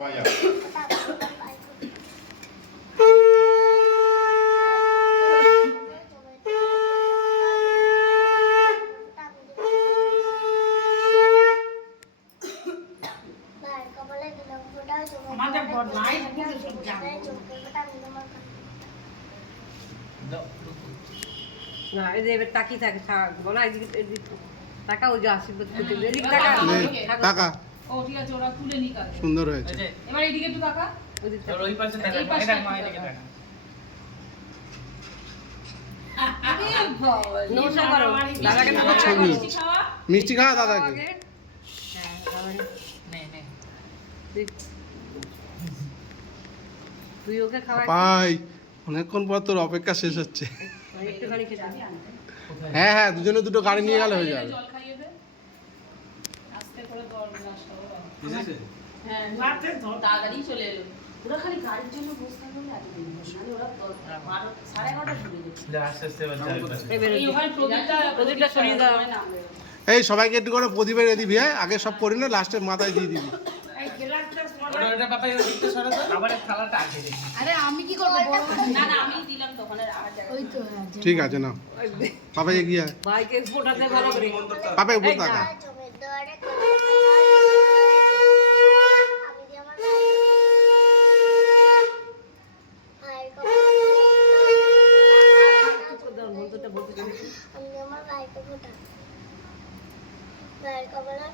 Vaya. আমাদের বদমাইশ পুরো সব জানো না এই যে এবার তাকিয়ে থাকে বলা এদিকে টাকা ওই যে আশীর্বাদ করতে এদিকে টাকা টাকা ও ঠিক আছে ওরা তুলে নি কাজ সুন্দর হয়েছে। এবার এইদিকে একটু টাকা ওদিকে ওই পাশে টাকা এই পাশে এটা একটু মা টাকা। এদিকে টাকা নমস্কার করো দাদাকে আচ্ছা, নমস্কার করো মিষ্টি খাওয়া মিষ্টি খাওয়া দাদাকে। হ্যাঁ খাওয়াই। নে নে তুই ওকে খাওয়াই পাই অনেকক্ষণ পর তোর অপেক্ষা শেষ হচ্ছে। একটুখানি খেতে হ্যাঁ হ্যাঁ, দুজনে দুটো গাড়ি নিয়ে গেলে হয়ে যাবে। জল খাইয়ে দে আস্তে করে দর গ্লাসটা ওরা বুঝেছে হ্যাঁ রাতে তাড়াতাড়ি চলে এলো ওরা খালি গাড়ির জন্য বসে থাকলে আগে দিন মানে ওরা 12:30 ঢুকে গেছে যা আস্তে আস্তে বাচ্চা এই ওখানে প্রদীপটা সরিয়ে দাও। এই সবাইকে একটু করে প্রদীপের এ দিবি, হ্যাঁ আগে সব করি না, লাস্টে মাথায় দিয়ে দিবি। ওটা পাপা এই দিকটা সরা দাও আবার এই থালাটা আগে দেখি আরে আমি কি করব না না আমি দিলাম তখন আর জায়গা ওই তো ঠিক আছে না পাপাই গিয়ে ভাইকে ফোটাতে ভালো করে পাপাই উপর টাকা। মন্ত্রটা বলতে দিবি। আমি আমার ভাইকে ফোটা ভাইয়ের কপালে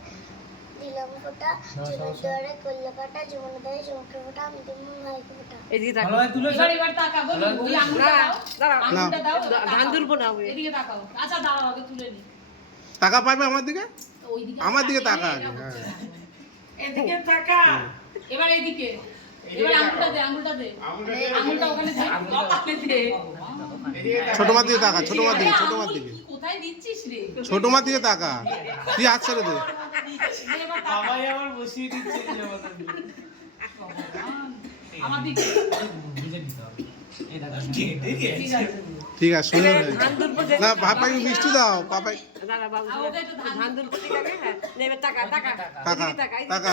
দিলাম ফোটা জীবন দরে করলে কাটা জীবন দরে চমকে ফোটা আমি তোমার ভাইকে ফোটা এদিকে ভালো তাকাও হয় তুলে এবার টাকা বলো ওই আঙুলটা দাও দাঁড়াও আঙুলটা দাও ধান দুলবো না ওই এদিকে তাকাও আচ্ছা দাঁড়াও আগে তুলে নি টাকা পাবে আমার দিকে, ওইদিকে আমার দিকে তাকা আগে। হ্যাঁ এদিকে তাকা এবার এদিকে এবার আঙুলটা দে আঙুলটা ওখানে দে কপালে দে ছোট মার দিকে তাকা, ছোট মার দিকে, ছোট মার দিকে, কি কোথায় দিচ্ছিস রে ছোট মার দিকে তাকা। তুই হাত ছেড়ে দে। এবার তাকা। বাবাই আবার বসিয়ে দিচ্ছে যে মতন আমার দিকে বুঝে নিতে হবে এই দাদা ঠিক আছে ঠিক আছে ঠিক আছে, সুন্দর হয়েছে। ধান দুলবো না পাপাই মিষ্টি দাও, পাপাই দাঁড়া বাবু আর ওকে একটু ধান ধান দুলবো ঠিক আছে হ্যাঁ নেবে টাকা টাকা টাকা এদিকে টাকা টাকা।